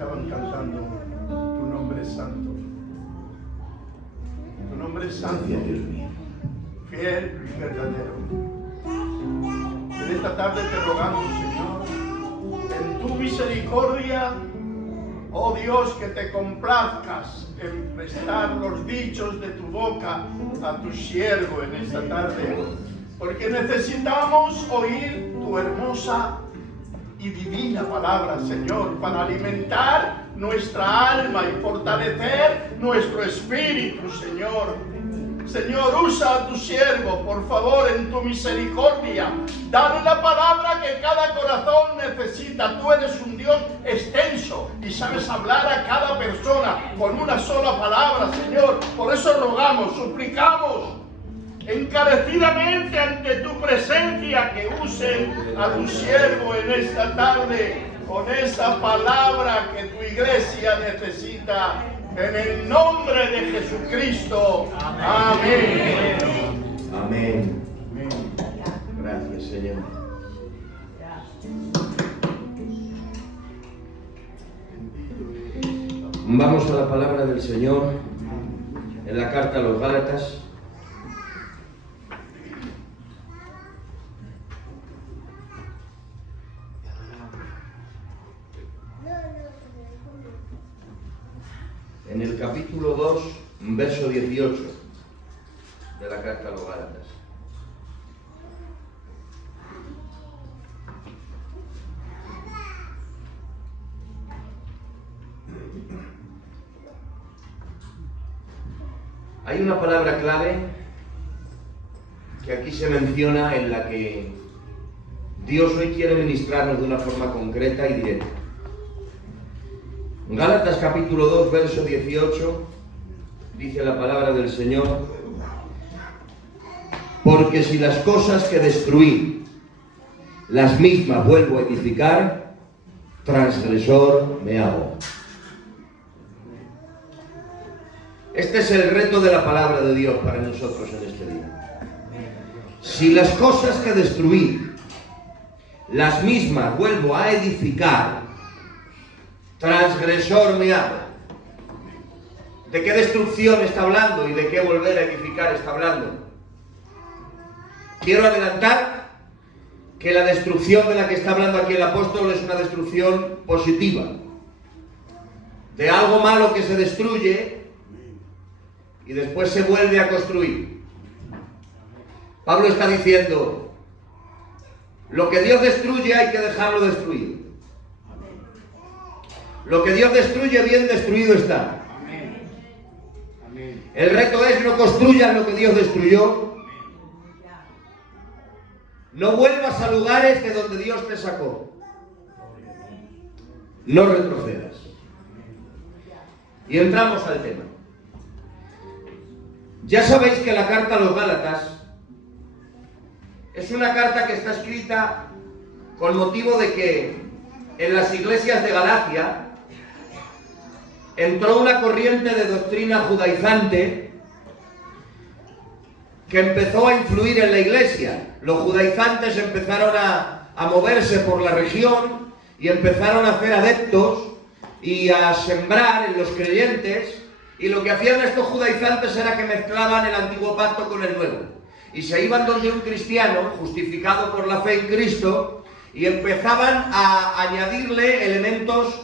estaban cantando, tu nombre es santo. Tu nombre es santo, Dios mío, fiel y verdadero. En esta tarde te rogamos, Señor, en tu misericordia, oh Dios, que te complazcas en prestar los dichos de tu boca a tu siervo en esta tarde, porque necesitamos oír tu hermosa y divina palabra, Señor, para alimentar nuestra alma y fortalecer nuestro espíritu, Señor. Señor, usa a tu siervo, por favor, en tu misericordia. Dale la palabra que cada corazón necesita. Tú eres un Dios extenso y sabes hablar a cada persona con una sola palabra, Señor. Por eso rogamos, suplicamos encarecidamente ante tu presencia que use a tu siervo en esta tarde con esa palabra que tu iglesia necesita. En el nombre de Jesucristo. Amén. Amén. Gracias, Señor. Vamos a la palabra del Señor en la carta a los Gálatas. En el capítulo 2, verso 18 de la carta a los Gálatas. Hay una palabra clave que aquí se menciona en la que Dios hoy quiere ministrarnos de una forma concreta y directa. Gálatas capítulo 2, verso 18, dice la palabra del Señor: porque si las cosas que destruí, las mismas vuelvo a edificar, transgresor me hago. Este es el reto de la palabra de Dios para nosotros en este día. Si las cosas que destruí, las mismas vuelvo a edificar, transgresor me hago. ¿De qué destrucción está hablando y de qué volver a edificar está hablando? Quiero adelantar que la destrucción de la que está hablando aquí el apóstol es una destrucción positiva. De algo malo que se destruye y después se vuelve a construir. Pablo está diciendo, lo que Dios destruye hay que dejarlo destruir. Lo que Dios destruye, bien destruido está. El reto es: no construyas lo que Dios destruyó. No vuelvas a lugares de donde Dios te sacó. No retrocedas. Y entramos al tema. Ya sabéis que la carta a los Gálatas es una carta que está escrita con motivo de que en las iglesias de Galacia entró una corriente de doctrina judaizante que empezó a influir en la iglesia. Los judaizantes empezaron a moverse por la región y empezaron a hacer adeptos y a sembrar en los creyentes, y lo que hacían estos judaizantes era que mezclaban el antiguo pacto con el nuevo, y se iban donde un cristiano justificado por la fe en Cristo y empezaban a añadirle elementos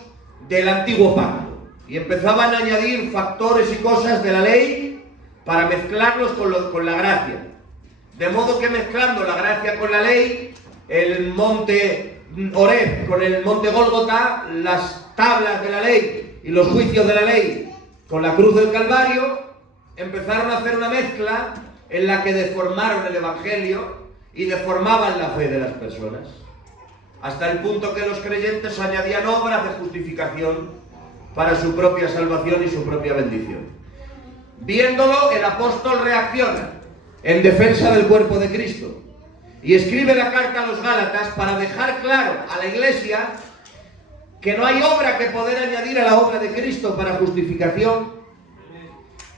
del antiguo pacto, y empezaban a añadir factores y cosas de la ley para mezclarlos con la gracia. De modo que mezclando la gracia con la ley, el monte Oreb con el monte Gólgota, las tablas de la ley y los juicios de la ley con la cruz del Calvario, empezaron a hacer una mezcla en la que deformaron el Evangelio y deformaban la fe de las personas, hasta el punto que los creyentes añadían obras de justificación para su propia salvación y su propia bendición. Viéndolo, el apóstol reacciona en defensa del cuerpo de Cristo y escribe la carta a los Gálatas para dejar claro a la iglesia que no hay obra que poder añadir a la obra de Cristo para justificación,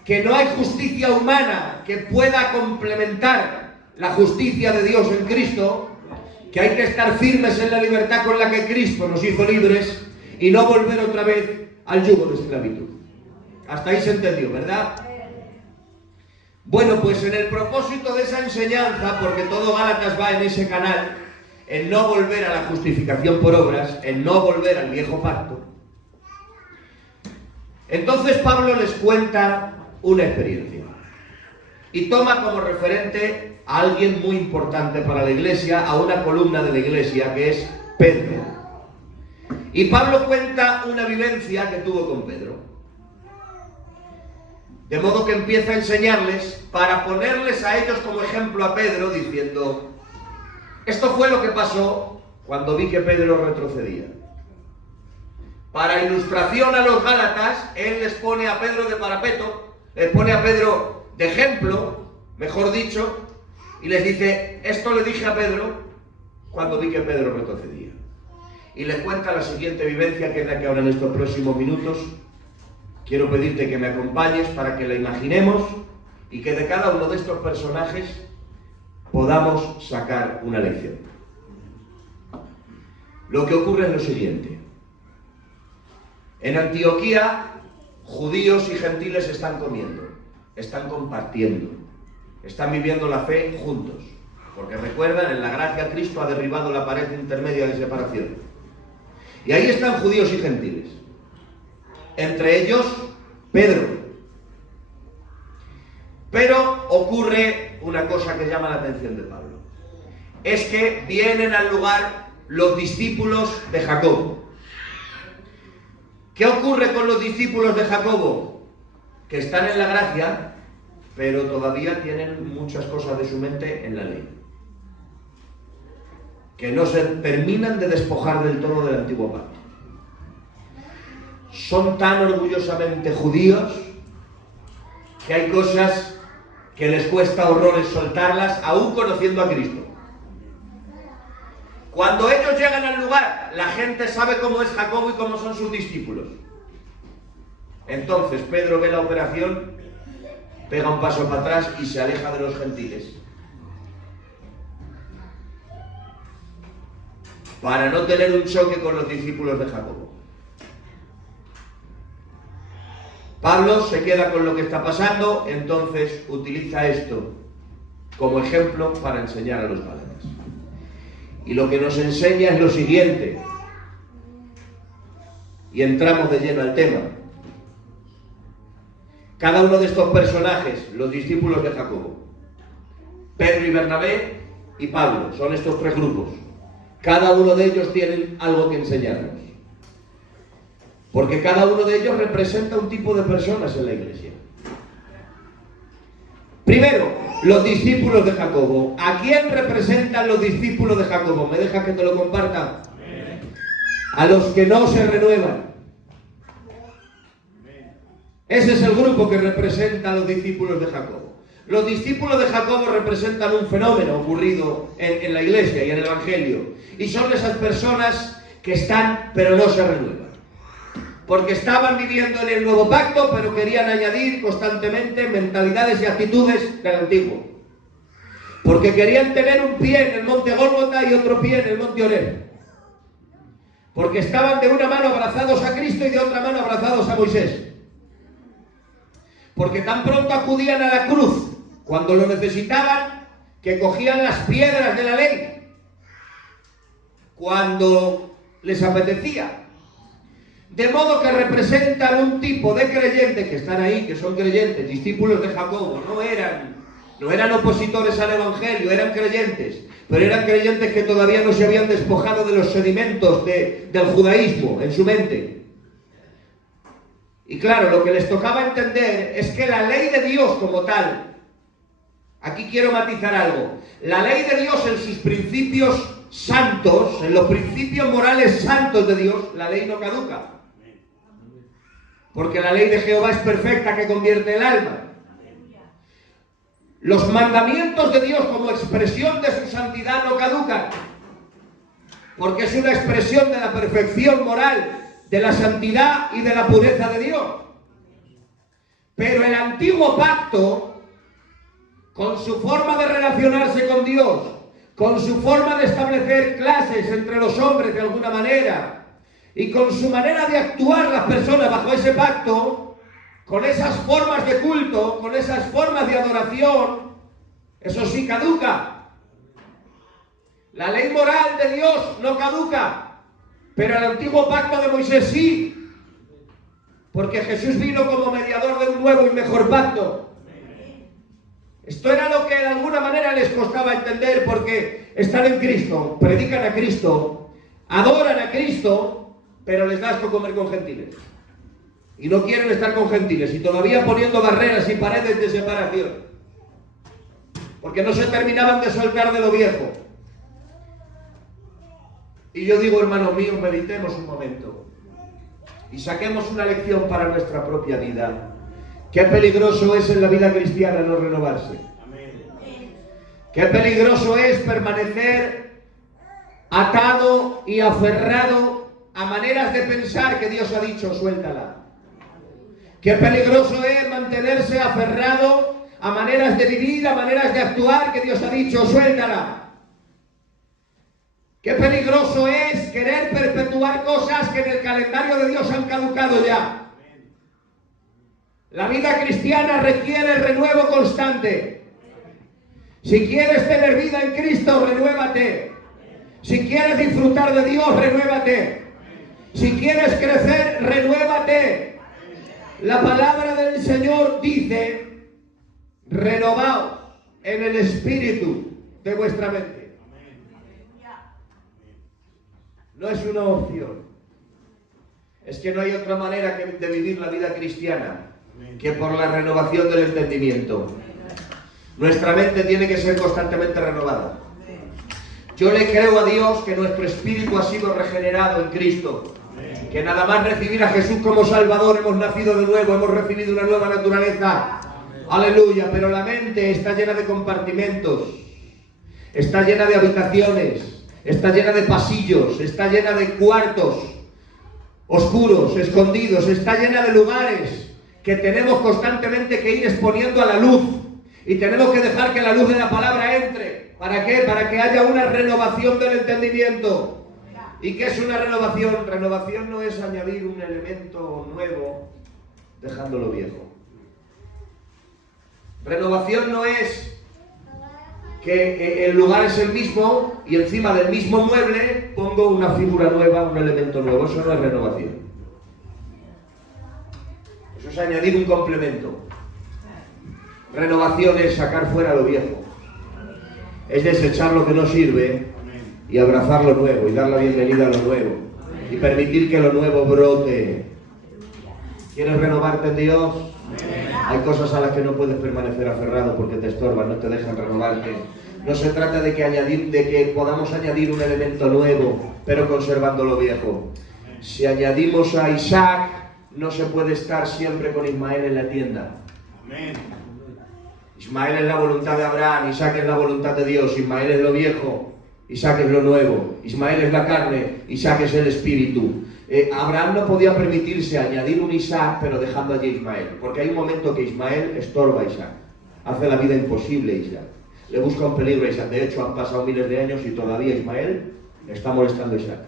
que no hay justicia humana que pueda complementar la justicia de Dios en Cristo, que hay que estar firmes en la libertad con la que Cristo nos hizo libres y no volver otra vez al yugo de esclavitud. Hasta ahí se entendió, ¿verdad? Bueno, pues en el propósito de esa enseñanza, porque todo Gálatas va en ese canal, en no volver a la justificación por obras, en no volver al viejo pacto, entonces Pablo les cuenta una experiencia y toma como referente a alguien muy importante para la iglesia, a una columna de la iglesia que es Pedro. Y Pablo cuenta una vivencia que tuvo con Pedro. De modo que empieza a enseñarles para ponerles a ellos como ejemplo a Pedro, diciendo: esto fue lo que pasó cuando vi que Pedro retrocedía. Para ilustración a los Gálatas, él les pone a Pedro de parapeto, les pone a Pedro de ejemplo, mejor dicho, y les dice: esto le dije a Pedro cuando vi que Pedro retrocedía. Y les cuenta la siguiente vivencia, que es la que ahora en estos próximos minutos quiero pedirte que me acompañes para que la imaginemos y que de cada uno de estos personajes podamos sacar una lección. Lo que ocurre es lo siguiente. En Antioquía, judíos y gentiles están comiendo, están compartiendo, están viviendo la fe juntos. Porque recuerdan, en la gracia Cristo ha derribado la pared intermedia de separación. Y ahí están judíos y gentiles. Entre ellos, Pedro. Pero ocurre una cosa que llama la atención de Pablo. Es que vienen al lugar los discípulos de Jacobo. ¿Qué ocurre con los discípulos de Jacobo? Que están en la gracia, pero todavía tienen muchas cosas de su mente en la ley. Que no se terminan de despojar del todo del antiguo pacto. Son tan orgullosamente judíos que hay cosas que les cuesta horrores soltarlas, aún conociendo a Cristo. Cuando ellos llegan al lugar, la gente sabe cómo es Jacobo y cómo son sus discípulos. Entonces Pedro ve la operación, pega un paso para atrás y se aleja de los gentiles, para no tener un choque con los discípulos de Jacobo. Pablo se queda con lo que está pasando, entonces utiliza esto como ejemplo para enseñar a los Gálatas. Y lo que nos enseña es lo siguiente, y entramos de lleno al tema. Cada uno de estos personajes, los discípulos de Jacobo, Pedro y Bernabé y Pablo, son estos tres grupos. Cada uno de ellos tiene algo que enseñarnos. Porque cada uno de ellos representa un tipo de personas en la iglesia. Primero, los discípulos de Jacobo. ¿A quién representan los discípulos de Jacobo? ¿Me deja que te lo comparta? A los que no se renuevan. Ese es el grupo que representa a los discípulos de Jacobo. Los discípulos de Jacobo representan un fenómeno ocurrido en la iglesia y en el Evangelio. Y son esas personas que están, pero no se renuevan. Porque estaban viviendo en el nuevo pacto, pero querían añadir constantemente mentalidades y actitudes del antiguo. Porque querían tener un pie en el monte Gólgota y otro pie en el monte Horeb. Porque estaban de una mano abrazados a Cristo y de otra mano abrazados a Moisés. Porque tan pronto acudían a la cruz, cuando lo necesitaban, que cogían las piedras de la ley, cuando les apetecía. De modo que representan un tipo de creyentes que están ahí, que son creyentes, discípulos de Jacobo, no eran opositores al Evangelio, eran creyentes, pero eran creyentes que todavía no se habían despojado de los sedimentos del judaísmo en su mente. Y claro, lo que les tocaba entender es que la ley de Dios como tal, aquí quiero matizar algo, la ley de Dios en sus principios santos, en los principios morales santos de Dios, la ley no caduca. Porque la ley de Jehová es perfecta, que convierte el alma. Los mandamientos de Dios como expresión de su santidad no caducan. Porque es una expresión de la perfección moral, de la santidad y de la pureza de Dios. Pero el antiguo pacto, con su forma de relacionarse con Dios, con su forma de establecer clases entre los hombres de alguna manera, Y con su manera de actuar las personas bajo ese pacto, con esas formas de culto, con esas formas de adoración, eso sí caduca. La ley moral de Dios no caduca, pero el antiguo pacto de Moisés sí. Porque Jesús vino como mediador de un nuevo y mejor pacto. Esto era lo que de alguna manera les costaba entender, porque están en Cristo, predican a Cristo, adoran a Cristo, pero les da asco comer con gentiles. Y no quieren estar con gentiles, y todavía poniendo barreras y paredes de separación. Porque no se terminaban de soltar de lo viejo. Y yo digo, hermanos míos, meditemos un momento. Y saquemos una lección para nuestra propia vida. Qué peligroso es en la vida cristiana no renovarse. Qué peligroso es permanecer atado y aferrado a maneras de pensar que Dios ha dicho, suéltala. Qué peligroso es mantenerse aferrado a maneras de vivir, a maneras de actuar que Dios ha dicho, suéltala. Qué peligroso es querer perpetuar cosas que en el calendario de Dios han caducado ya. La vida cristiana requiere renuevo constante. Si quieres tener vida en Cristo, renuévate. Si quieres disfrutar de Dios, renuévate. Si quieres crecer, renuévate. La palabra del Señor dice, renovaos en el espíritu de vuestra mente. No es una opción. Es que no hay otra manera de vivir la vida cristiana que por la renovación del entendimiento. Nuestra mente tiene que ser constantemente renovada. Yo le creo a Dios que nuestro espíritu ha sido regenerado en Cristo. Que nada más recibir a Jesús como Salvador hemos nacido de nuevo, hemos recibido una nueva naturaleza. Aleluya, pero la mente está llena de compartimentos, está llena de habitaciones, está llena de pasillos, está llena de cuartos oscuros, escondidos, está llena de lugares que tenemos constantemente que ir exponiendo a la luz. Y tenemos que dejar que la luz de la palabra entre. ¿Para qué? Para que haya una renovación del entendimiento. ¿Y qué es una renovación? Renovación no es añadir un elemento nuevo dejando lo viejo. Renovación no es que el lugar es el mismo y encima del mismo mueble pongo una figura nueva, un elemento nuevo. Eso no es renovación. Eso es añadir un complemento. Renovación es sacar fuera lo viejo. Es desechar lo que no sirve y abrazar lo nuevo y dar la bienvenida a lo nuevo y permitir que lo nuevo brote. ¿Quieres renovarte en Dios? Hay cosas a las que no puedes permanecer aferrado porque te estorban, no te dejan renovarte. No se trata de que podamos añadir un elemento nuevo, pero conservando lo viejo. Si añadimos a Isaac, no se puede estar siempre con Ismael en la tienda. Ismael es la voluntad de Abraham, Isaac es la voluntad de Dios. Ismael es lo viejo, Isaac es lo nuevo. Ismael es la carne, Isaac es el espíritu. Abraham no podía permitirse añadir un Isaac, pero dejando allí Ismael. Porque hay un momento que Ismael estorba a Isaac. Hace la vida imposible a Isaac. Le busca un peligro a Isaac. De hecho, han pasado miles de años y todavía Ismael está molestando a Isaac.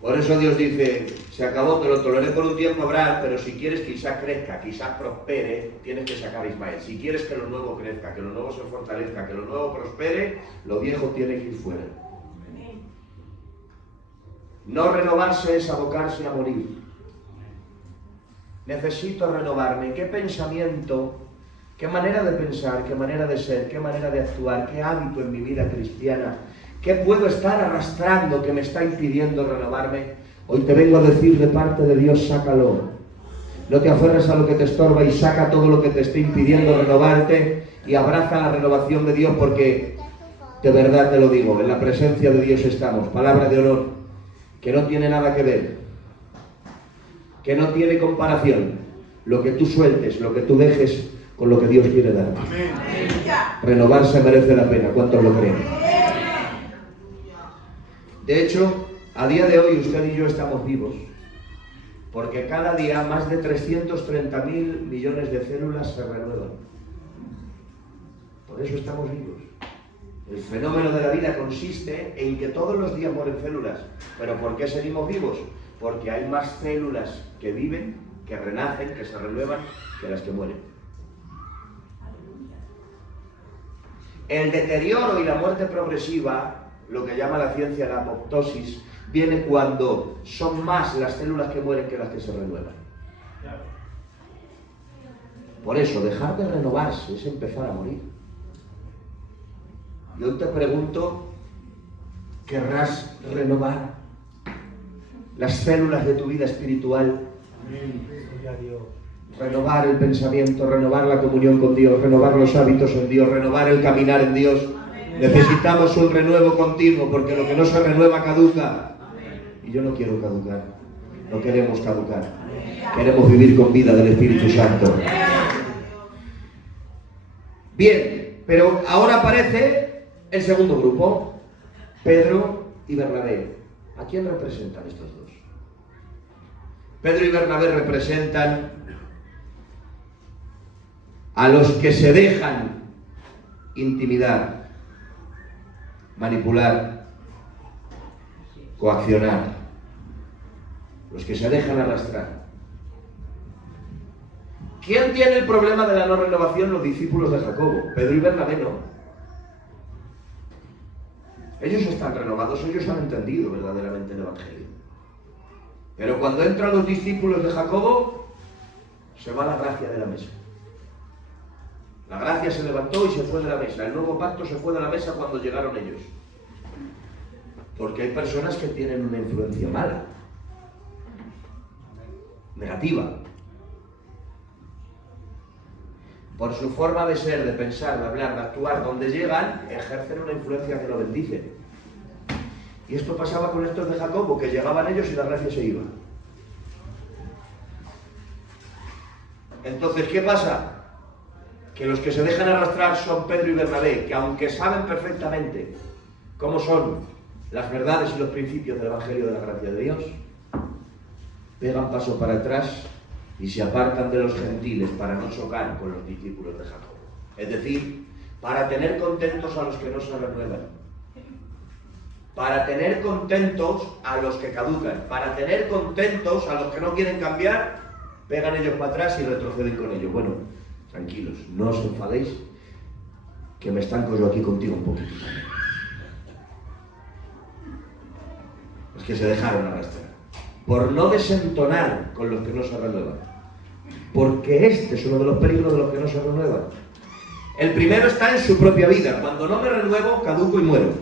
Por eso Dios dice, se acabó, te lo toleré por un tiempo, Abraham, pero si quieres que Isaac crezca, que Isaac prospere, tienes que sacar a Ismael. Si quieres que lo nuevo crezca, que lo nuevo se fortalezca, que lo nuevo prospere, lo viejo tiene que ir fuera. No renovarse es abocarse a morir. Necesito renovarme. ¿Qué pensamiento, qué manera de pensar, qué manera de ser, qué manera de actuar, qué hábito en mi vida cristiana, qué puedo estar arrastrando que me está impidiendo renovarme? Hoy te vengo a decir de parte de Dios, sácalo. No te aferres a lo que te estorba y saca todo lo que te esté impidiendo renovarte y abraza la renovación de Dios, porque de verdad te lo digo, en la presencia de Dios estamos. Palabra de honor, que no tiene nada que ver, que no tiene comparación lo que tú sueltes, lo que tú dejes con lo que Dios quiere dar. Renovarse merece la pena. ¿Cuántos lo creen? De hecho, a día de hoy usted y yo estamos vivos porque cada día más de 330.000 millones de células se renuevan. Por eso estamos vivos. El fenómeno de la vida consiste en que todos los días mueren células. ¿Pero por qué seguimos vivos? Porque hay más células que viven, que renacen, que se renuevan, que las que mueren. El deterioro y la muerte progresiva, lo que llama la ciencia la apoptosis, viene cuando son más las células que mueren que las que se renuevan. Por eso, dejar de renovarse es empezar a morir. Yo te pregunto, ¿querrás renovar las células de tu vida espiritual? Renovar el pensamiento, renovar la comunión con Dios, renovar los hábitos en Dios, renovar el caminar en Dios. Necesitamos un renuevo continuo, porque lo que no se renueva caduca. Y yo no quiero caducar, no queremos caducar. Queremos vivir con vida del Espíritu Santo. Bien, pero ahora aparece el segundo grupo, Pedro y Bernabé. ¿A quién representan estos dos? Pedro y Bernabé representan a los que se dejan intimidar, manipular, coaccionar, los que se dejan arrastrar. ¿Quién tiene el problema de la no renovación? Los discípulos de Jacobo. Pedro y Bernabé no. Ellos están renovados, ellos han entendido verdaderamente el Evangelio. Pero cuando entran los discípulos de Jacobo, se va la gracia de la mesa. La gracia se levantó y se fue de la mesa. El nuevo pacto se fue de la mesa cuando llegaron ellos. Porque hay personas que tienen una influencia mala, negativa. Por su forma de ser, de pensar, de hablar, de actuar, donde llegan, ejercen una influencia que lo bendice. Y esto pasaba con estos de Jacobo, que llegaban ellos y la gracia se iba. Entonces, ¿qué pasa? Que los que se dejan arrastrar son Pedro y Bernabé, que aunque saben perfectamente cómo son las verdades y los principios del Evangelio de la gracia de Dios, pegan paso para atrás y se apartan de los gentiles para no chocar con los discípulos de Jacobo. Es decir, para tener contentos a los que no se renuevan, para tener contentos a los que caducan, para tener contentos a los que no quieren cambiar, pegan ellos para atrás y retroceden con ellos. Bueno, tranquilos, no os enfadéis, que me estanco yo aquí contigo un poquito. Es que se dejaron arrastrar por no desentonar con los que no se renuevan, porque este es uno de los peligros de los que no se renuevan. El primero está en su propia vida. Cuando no me renuevo, caduco y muero.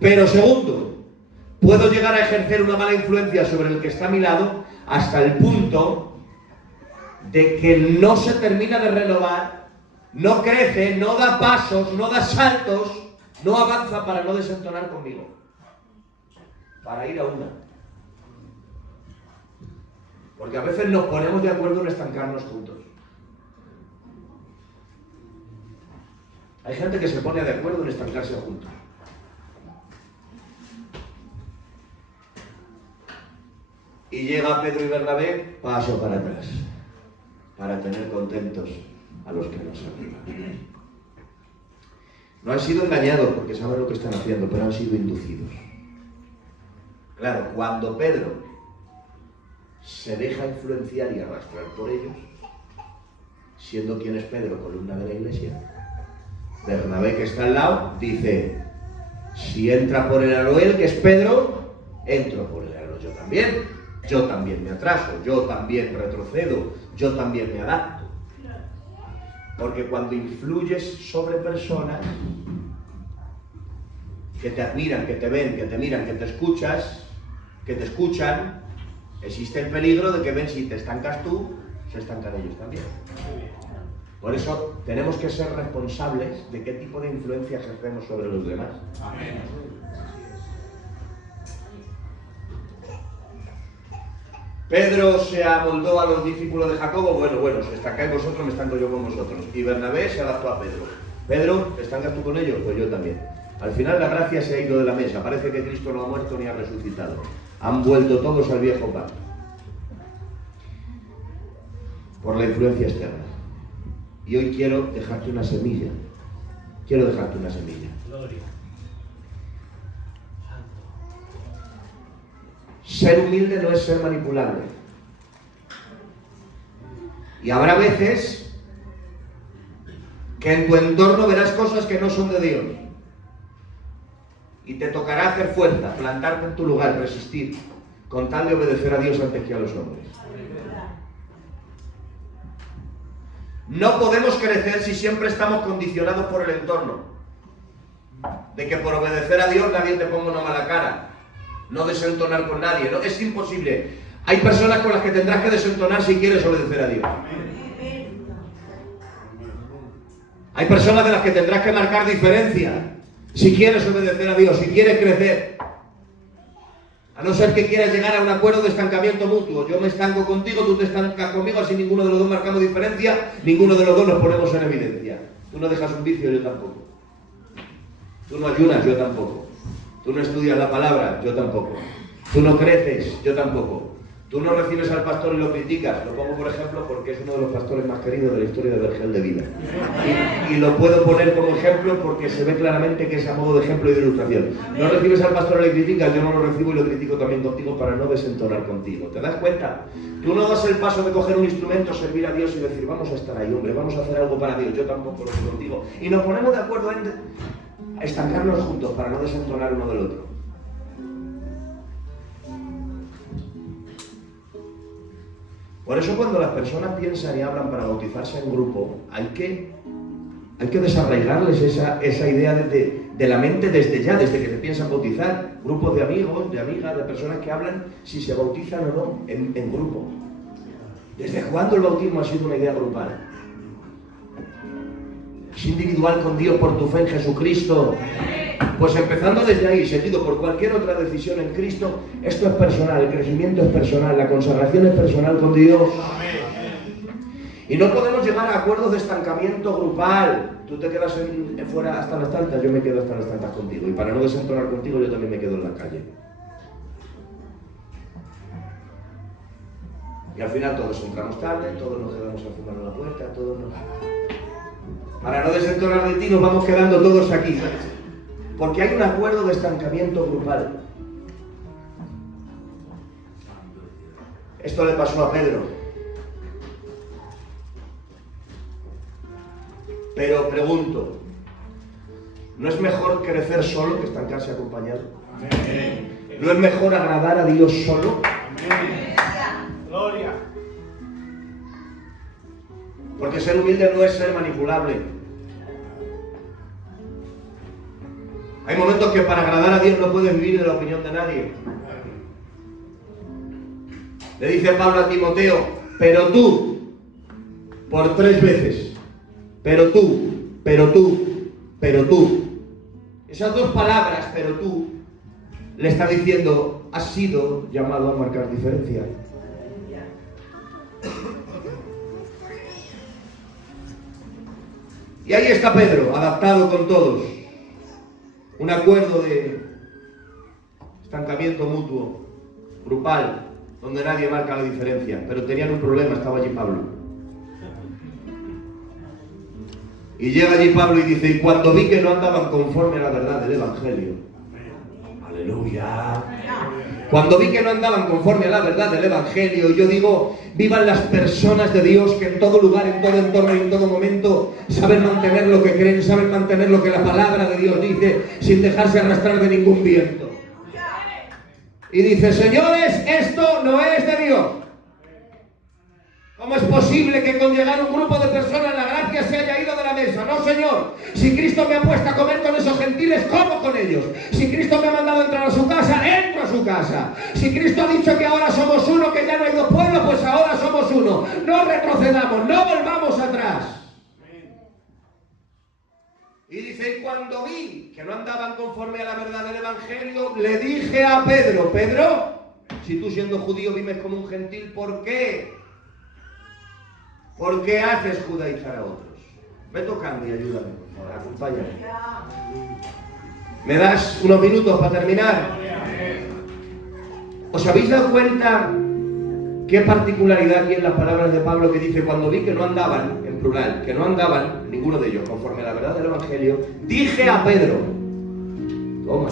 Pero segundo, puedo llegar a ejercer una mala influencia sobre el que está a mi lado hasta el punto de que no se termina de renovar, no crece, no da pasos, no da saltos, no avanza para no desentonar conmigo, para ir a una. Porque a veces nos ponemos de acuerdo en estancarnos juntos. Hay gente que se pone de acuerdo en estancarse juntos. Y llega Pedro y Bernabé, paso para atrás, para tener contentos a los que no saben. No han sido engañados porque saben lo que están haciendo, pero han sido inducidos. Claro, cuando Pedro se deja influenciar y arrastrar por ellos, siendo quien es Pedro, columna de la iglesia, Bernabé, que está al lado, dice: si entra por el aro él, que es Pedro, entro por el aro yo también. Yo también me atraso, yo también retrocedo, yo también me adapto. Porque cuando influyes sobre personas que te admiran, que te ven, que te miran, que te escuchan, existe el peligro de que ven si te estancas tú, se estancan ellos también. Por eso tenemos que ser responsables de qué tipo de influencia ejercemos sobre los demás. Amén. Pedro se amoldó a los discípulos de Jacobo. Bueno, si estancáis vosotros, me estanco yo con vosotros. Y Bernabé se adaptó a Pedro. Pedro, ¿te estancas tú con ellos? Pues yo también. Al final la gracia se ha ido de la mesa. Parece que Cristo no ha muerto ni ha resucitado. Han vuelto todos al viejo pacto. Por la influencia externa. Y hoy quiero dejarte una semilla. Quiero dejarte una semilla. Ser humilde no es ser manipulable. Y habrá veces que en tu entorno verás cosas que no son de Dios. Y te tocará hacer fuerza, plantarte en tu lugar, resistir, con tal de obedecer a Dios antes que a los hombres. No podemos crecer si siempre estamos condicionados por el entorno. De que por obedecer a Dios nadie te ponga una mala cara. No desentonar con nadie. No, es imposible. Hay personas con las que tendrás que desentonar si quieres obedecer a Dios. Hay personas de las que tendrás que marcar diferencia si quieres obedecer a Dios, si quieres crecer. A no ser que quieras llegar a un acuerdo de estancamiento mutuo. Yo me estanco contigo, tú te estancas conmigo, así ninguno de los dos marcamos diferencia, ninguno de los dos nos ponemos en evidencia. Tú no dejas un vicio, yo tampoco. Tú no ayunas, yo tampoco. Tú no estudias la palabra, yo tampoco. Tú no creces, yo tampoco. Tú no recibes al pastor y lo criticas. Lo pongo por ejemplo porque es uno de los pastores más queridos de la historia de Vergel de Vida. Y lo puedo poner como ejemplo porque se ve claramente que es a modo de ejemplo y de ilustración. No recibes al pastor y le criticas, yo no lo recibo y lo critico también contigo para no desentonar contigo. ¿Te das cuenta? Tú no das el paso de coger un instrumento, servir a Dios y decir, vamos a estar ahí, hombre, vamos a hacer algo para Dios. Yo tampoco lo hago contigo. Y nos ponemos de acuerdo en estancarnos juntos para no desentonar uno del otro. Por eso cuando las personas piensan y hablan para bautizarse en grupo, hay que desarraigarles esa idea de la mente desde ya, desde que se piensan bautizar. Grupos de amigos, de amigas, de personas que hablan si se bautizan o no en grupo. ¿Desde cuándo el bautismo ha sido una idea grupal? ¿Es individual con Dios por tu fe en Jesucristo? Pues empezando desde ahí, seguido por cualquier otra decisión en Cristo, esto es personal, el crecimiento es personal, la consagración es personal con Dios. Y no podemos llegar a acuerdos de estancamiento grupal. Tú te quedas fuera hasta las tantas, yo me quedo hasta las tantas contigo. Y para no desentonar contigo, yo también me quedo en la calle. Y al final todos entramos tarde, todos nos quedamos a fumar en la puerta, todos nos... Para no desentonar de ti, nos vamos quedando todos aquí. Porque hay un acuerdo de estancamiento grupal. Esto le pasó a Pedro. Pero pregunto, ¿no es mejor crecer solo que estancarse acompañado? ¿No es mejor agradar a Dios solo? Gloria. Porque ser humilde no es ser manipulable. Hay momentos que para agradar a Dios no puedes vivir de la opinión de nadie. Le dice Pablo a Timoteo, pero tú, por 3 veces, pero tú, pero tú, pero tú. Esas 2 palabras, pero tú, le está diciendo, has sido llamado a marcar diferencia. Y ahí está Pedro, adaptado con todos. Un acuerdo de estancamiento mutuo, grupal, donde nadie marca la diferencia. Pero tenían un problema, estaba allí Pablo. Y llega allí Pablo y dice, y cuando vi que no andaban conforme a la verdad del Evangelio. Aleluya. Cuando vi que no andaban conforme a la verdad del Evangelio, yo digo, vivan las personas de Dios que en todo lugar, en todo entorno y en todo momento saben mantener lo que creen, saben mantener lo que la palabra de Dios dice, sin dejarse arrastrar de ningún viento. Y dice, señores, esto no es de Dios. ¿Cómo es posible que con llegar un grupo de personas la gracia se haya ido de la mesa? No, Señor. Si Cristo me ha puesto a comer con esos gentiles, como con ellos. Si Cristo me ha mandado entrar a su casa, entro a su casa. Si Cristo ha dicho que ahora somos uno, que ya no hay 2 pueblos, pues ahora somos uno. No retrocedamos, no volvamos atrás. Y dice, cuando vi que no andaban conforme a la verdad del Evangelio, le dije a Pedro, Pedro, si tú siendo judío vives como un gentil, ¿por qué? ¿Por qué haces judaizar a otros? Ve tocando y ayúdame, por favor, acompáñame. ¿Me das unos minutos para terminar? ¿Os habéis dado cuenta qué particularidad aquí en las palabras de Pablo que dice, cuando vi que no andaban, en plural, que no andaban, ninguno de ellos, conforme a la verdad del Evangelio, dije a Pedro, ¿Cómo?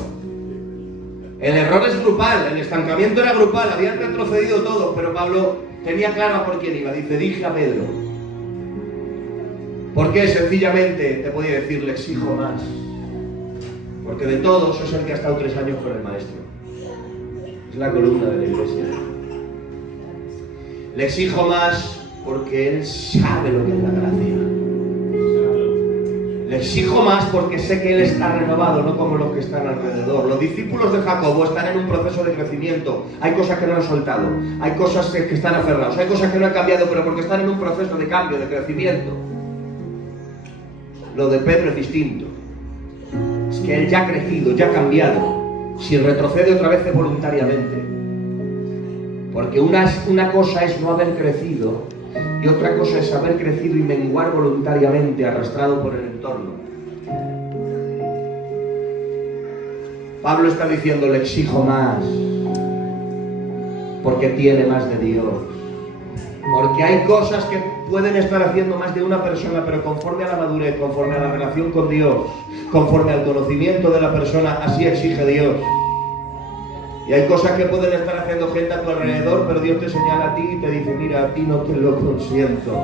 El error es grupal, el estancamiento era grupal, habían retrocedido todos, pero Pablo tenía claro por quién iba. Dice, dije a Pedro. ¿Por qué? Sencillamente te podía decir, le exijo más. Porque de todos es el que ha estado 3 años con el maestro. Es la columna de la iglesia. Le exijo más porque él sabe lo que es la gracia. Le exijo más porque sé que él está renovado, no como los que están alrededor. Los discípulos de Jacobo están en un proceso de crecimiento. Hay cosas que no han soltado, hay cosas que están aferrados, hay cosas que no han cambiado, pero porque están en un proceso de cambio, de crecimiento. Lo de Pedro es distinto. Es que él ya ha crecido, ya ha cambiado. Si retrocede otra vez es voluntariamente. Porque una cosa es no haber crecido y otra cosa es haber crecido y menguar voluntariamente, arrastrado por el entorno. Pablo está diciendo, le exijo más, porque tiene más de Dios. Porque hay cosas que pueden estar haciendo más de una persona, pero conforme a la madurez, conforme a la relación con Dios, conforme al conocimiento de la persona, así exige Dios. Y hay cosas que pueden estar haciendo gente a tu alrededor, pero Dios te señala a ti y te dice, mira, a ti no te lo consiento.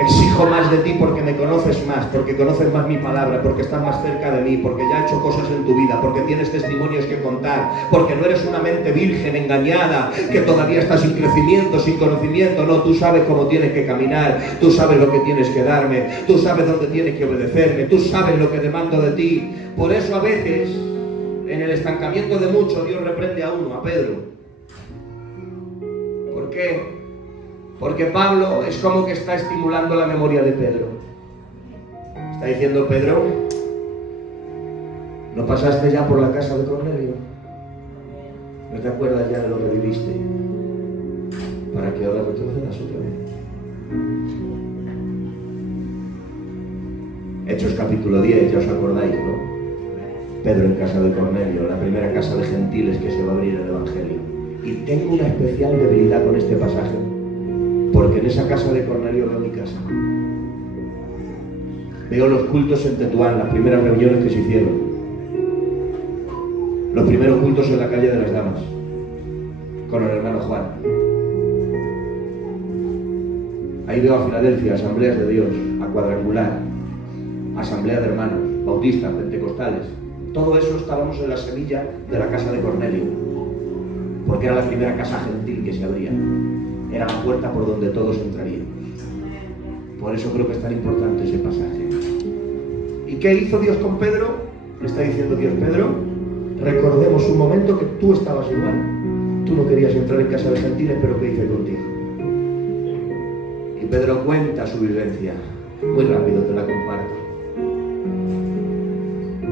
Exijo más de ti porque me conoces más, porque conoces más mi palabra, porque estás más cerca de mí, porque ya he hecho cosas en tu vida, porque tienes testimonios que contar, porque no eres una mente virgen, engañada, que todavía está sin crecimiento, sin conocimiento. No, tú sabes cómo tienes que caminar, tú sabes lo que tienes que darme, tú sabes dónde tienes que obedecerme, tú sabes lo que demando de ti. Por eso a veces, en el estancamiento de muchos, Dios reprende a uno, a Pedro. ¿Por qué? Porque Pablo es como que está estimulando la memoria de Pedro. Está diciendo, Pedro, ¿no pasaste ya por la casa de Cornelio? ¿No te acuerdas ya de lo que viviste? ¿Para que ahora retrocedas otra vez? Hechos capítulo 10, ya os acordáis, ¿no? Pedro en casa de Cornelio, la primera casa de gentiles que se va a abrir el Evangelio. Y tengo una especial debilidad con este pasaje, porque en esa casa de Cornelio veo mi casa. Veo los cultos en Tetuán, las primeras reuniones que se hicieron. Los primeros cultos en la calle de las Damas, con el hermano Juan. Ahí veo a Filadelfia, asambleas de Dios, a Cuadrangular, asamblea de hermanos, bautistas, pentecostales. Todo eso estábamos en la semilla de la casa de Cornelio, porque era la primera casa gentil que se abría. Era la puerta por donde todos entraríamos. Por eso creo que es tan importante ese pasaje. ¿Y qué hizo Dios con Pedro? Le está diciendo Dios, Pedro, recordemos un momento que tú estabas igual. Tú no querías entrar en casa de gentiles, pero ¿qué hice contigo? Y Pedro cuenta su vivencia. Muy rápido te la comparto.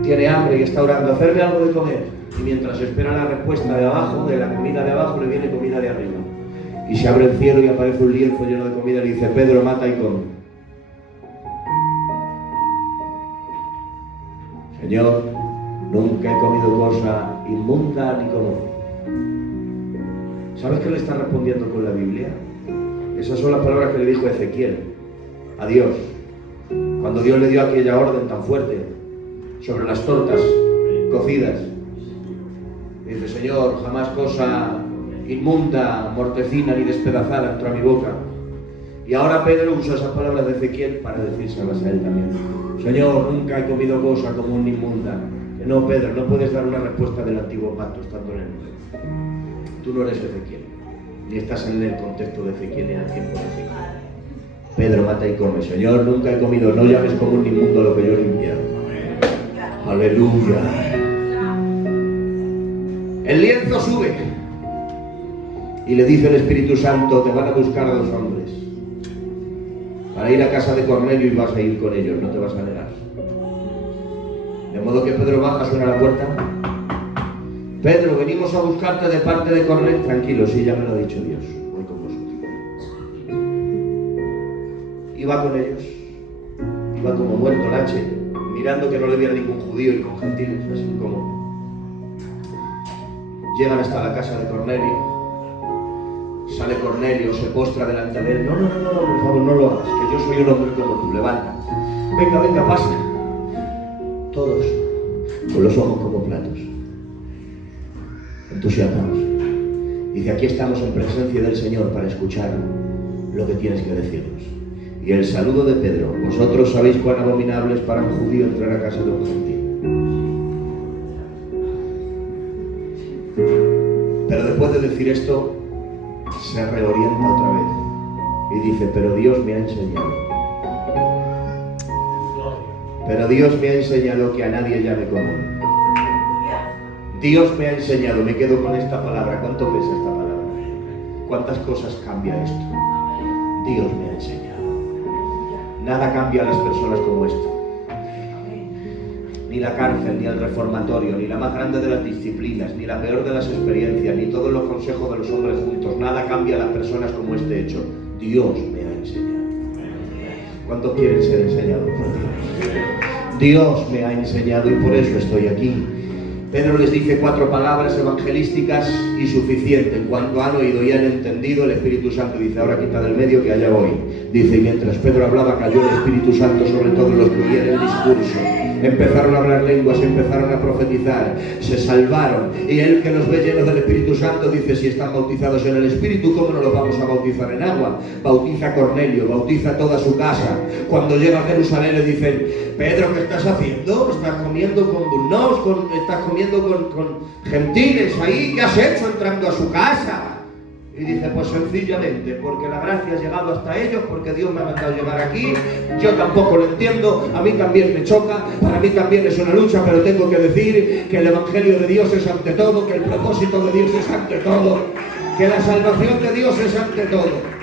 Tiene hambre y está orando, hacerme algo de comer. Y mientras espera la respuesta de abajo, de la comida de abajo, le viene comida de arriba. Y se abre el cielo y aparece un lienzo lleno de comida y le dice, Pedro, mata y come. Señor, nunca he comido cosa inmunda ni como. ¿Sabes qué le está respondiendo con la Biblia? Esas son las palabras que le dijo Ezequiel a Dios, cuando Dios le dio aquella orden tan fuerte sobre las tortas cocidas. Dice, Señor, jamás cosa inmunda, mortecina ni despedazada entró a mi boca. Y ahora Pedro usa esas palabras de Ezequiel para decírselas a él también. Señor, nunca he comido cosa común ni inmunda. Que no, Pedro, no puedes dar una respuesta del antiguo pacto estando en el nuevo. Tú no eres Ezequiel, ni estás en el contexto de Ezequiel en el tiempo de Ezequiel. Pedro, mata y come. Señor, nunca he comido, no llames común ni inmundo lo que yo he limpiado. Aleluya. El lienzo sube y le dice el Espíritu Santo, te van a buscar a 2 hombres para ir a casa de Cornelio y vas a ir con ellos, no te vas a negar. De modo que Pedro baja, suena la puerta. Pedro, venimos a buscarte de parte de Cornelio. Tranquilo, sí, ya me lo ha dicho Dios, voy con vosotros. Iba con ellos, iba como muerto lache, mirando que no le viera ningún judío y con gentiles, así como. Llegan hasta la casa de Cornelio. Sale Cornelio, se postra delante de él. No, por favor, no lo hagas, que yo soy un hombre como tú, levanta. Venga, pasa. Todos con los ojos como platos, entusiasmados. Dice, aquí estamos en presencia del Señor para escuchar lo que tienes que decirnos. Y el saludo de Pedro, vosotros sabéis cuán abominable es para un judío entrar a casa de un gentil. Pero después de decir esto, se reorienta otra vez y dice, pero Dios me ha enseñado. Pero Dios me ha enseñado que a nadie llame común. Dios me ha enseñado, me quedo con esta palabra. ¿Cuánto pesa esta palabra? ¿Cuántas cosas cambia esto? Dios me ha enseñado. Nada cambia a las personas como esto. Ni la cárcel, ni el reformatorio, ni la más grande de las disciplinas, ni la peor de las experiencias, ni todos los consejos de los hombres juntos. Nada cambia a las personas como este hecho. Dios me ha enseñado. ¿Cuántos quieren ser enseñados por Dios? Dios me ha enseñado y por eso estoy aquí. Pedro les dice 4 palabras evangelísticas y suficiente. En cuanto han oído y han entendido, el Espíritu Santo dice, ahora quita del medio que allá voy. Dice, y mientras Pedro hablaba, cayó el Espíritu Santo sobre todos los que oían el discurso. Empezaron a hablar lenguas, empezaron a profetizar, se salvaron. Y él que los ve llenos del Espíritu Santo dice, si están bautizados en el Espíritu, ¿cómo no los vamos a bautizar en agua? Bautiza a Cornelio, bautiza a toda su casa. Cuando llega a Jerusalén le dicen, Pedro, ¿qué estás haciendo? ¿Estás comiendo con burnos? ¿Estás comiendo con gentiles ahí? ¿Qué has hecho entrando a su casa? Y dice, pues sencillamente, porque la gracia ha llegado hasta ellos, porque Dios me ha mandado llegar aquí, yo tampoco lo entiendo, a mí también me choca, para mí también es una lucha, pero tengo que decir que el Evangelio de Dios es ante todo, que el propósito de Dios es ante todo, que la salvación de Dios es ante todo.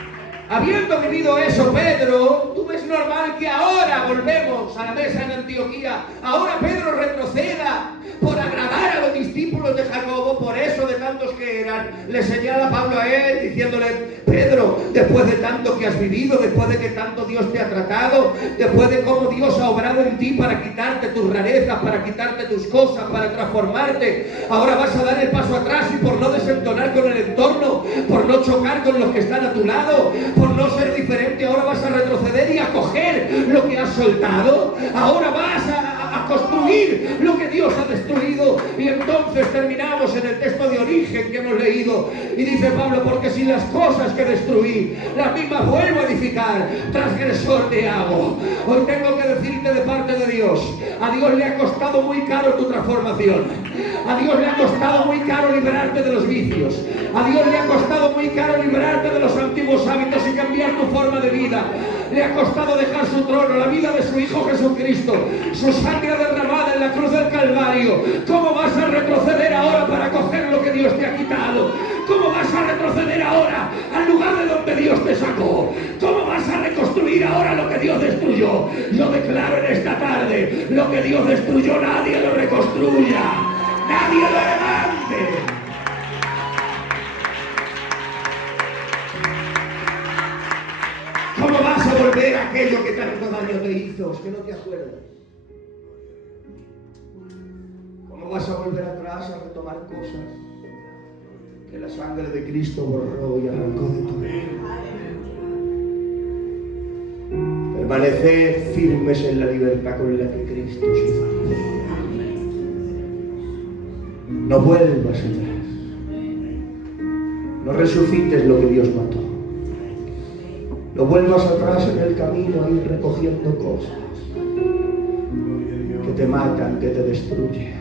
Habiendo vivido eso, Pedro, tú ves normal que ahora volvemos a la mesa en Antioquía, ahora Pedro retroceda por agradar a los discípulos de Jacobo, por eso de tantos que eran, le señala Pablo a él diciéndole, Pedro, después de tanto que has vivido, después de que tanto Dios te ha tratado, después de cómo Dios ha obrado en ti para quitarte tus rarezas, para quitarte tus cosas, para transformarte, ahora vas a dar el paso atrás y por no desentonar con el entorno, por no chocar con los que están a tu lado, por no ser diferente, ahora vas a retroceder y a coger lo que has soltado, ahora vas a construir lo que Dios ha destruido. Y entonces terminamos en el texto de origen que hemos leído y dice Pablo, porque si las cosas que destruí las mismas vuelvo a edificar, transgresor te hago. Hoy tengo que decirte de parte de Dios, a Dios le ha costado muy caro tu transformación, a Dios le ha costado muy caro liberarte de los vicios, a Dios le ha costado muy caro liberarte de los antiguos hábitos y cambiar tu forma de vida, le ha costado dejar su trono, la vida de su Hijo Jesucristo, su sangre derramada en la cruz del Calvario. ¿Cómo vas a retroceder ahora para coger lo que Dios te ha quitado? ¿Cómo vas a retroceder ahora al lugar de donde Dios te sacó? ¿Cómo vas a reconstruir ahora lo que Dios destruyó? Yo declaro en esta tarde, lo que Dios destruyó nadie lo reconstruya, nadie lo levante. ¿Cómo vas a volver a aquello que tanto daño te hizo? Es que no te acuerdas. ¿Cómo vas a volver atrás a retomar cosas que la sangre de Cristo borró y arrancó de tu vida? Permaneced firmes en la libertad con la que Cristo os hizo. No vuelvas atrás. No resucites lo que Dios mató. No vuelvas atrás en el camino a ir recogiendo cosas que te matan, que te destruyen.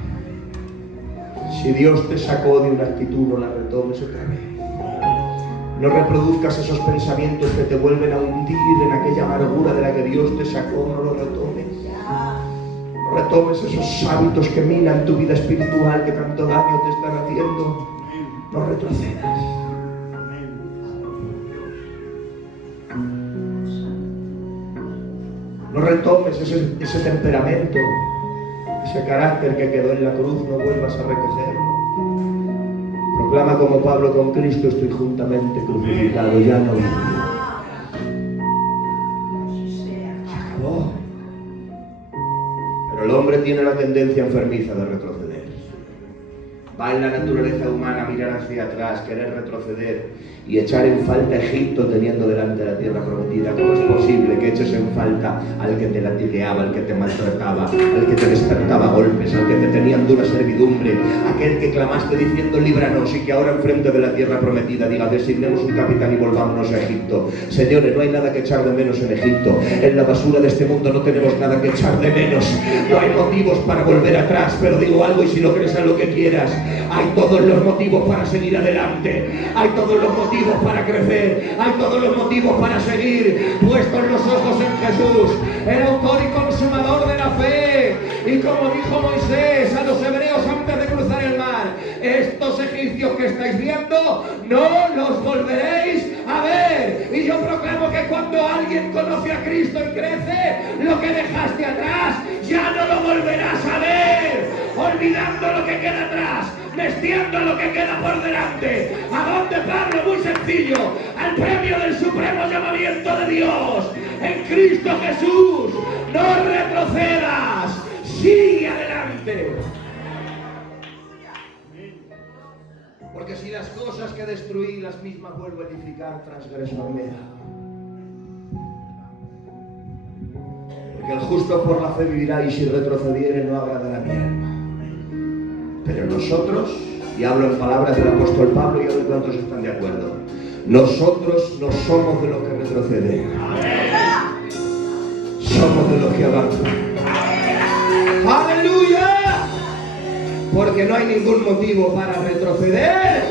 Si Dios te sacó de una actitud, no la retomes otra vez. No reproduzcas esos pensamientos que te vuelven a hundir en aquella amargura de la que Dios te sacó, no lo retomes. No retomes esos hábitos que minan tu vida espiritual, que tanto daño te están haciendo. No retrocedas. No retomes ese temperamento, ese carácter que quedó en la cruz, no vuelvas a recogerlo. Proclama como Pablo, con Cristo estoy juntamente crucificado, ya no vivo. Se acabó. Pero el hombre tiene la tendencia enfermiza de retroceder. Va en la naturaleza humana mirar hacia atrás, querer retroceder y echar en falta a Egipto teniendo delante la tierra prometida. ¿Cómo es posible que eches en falta al que te latigueaba, al que te maltrataba, al que te despertaba a golpes, al que te tenía en dura servidumbre, aquel que clamaste diciendo líbranos, y que ahora enfrente de la tierra prometida diga designemos un capitán y volvámonos a Egipto? Señores, no hay nada que echar de menos en Egipto. En la basura de este mundo no tenemos nada que echar de menos. No hay motivos para volver atrás, pero digo algo y si lo crees a lo que quieras, hay todos los motivos para seguir adelante, hay todos los motivos para crecer, hay todos los motivos para seguir puestos los ojos en Jesús, el autor y consumador de la fe. Y como dijo Moisés a los hebreos antes de cruzar el mar, estos egipcios que estáis viendo no los volveréis a ver. Y yo proclamo que cuando alguien conoce a Cristo y crece, lo que dejaste atrás ya no lo volverás a ver, olvidando lo que queda atrás, vestiendo lo que queda por delante. ¿A dónde, Pablo? Muy sencillo, al premio del supremo llamamiento de Dios en Cristo Jesús. No retrocedas, sigue adelante. Porque si las cosas que destruí las mismas vuelvo a edificar, transgresor me da. Porque el justo por la fe vivirá, y si retrocediere no agradará a mi alma. Pero nosotros, y hablo en palabras del apóstol Pablo, y a ver cuántos están de acuerdo, nosotros no somos de los que retroceden, somos de los que avanzan. ¡Aleluya! Porque no hay ningún motivo para retroceder,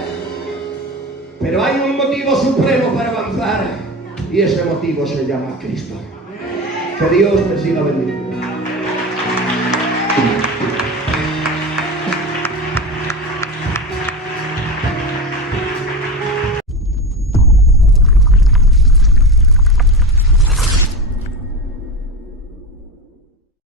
pero hay un motivo supremo para avanzar, y ese motivo se llama Cristo. Que Dios te siga bendiciendo.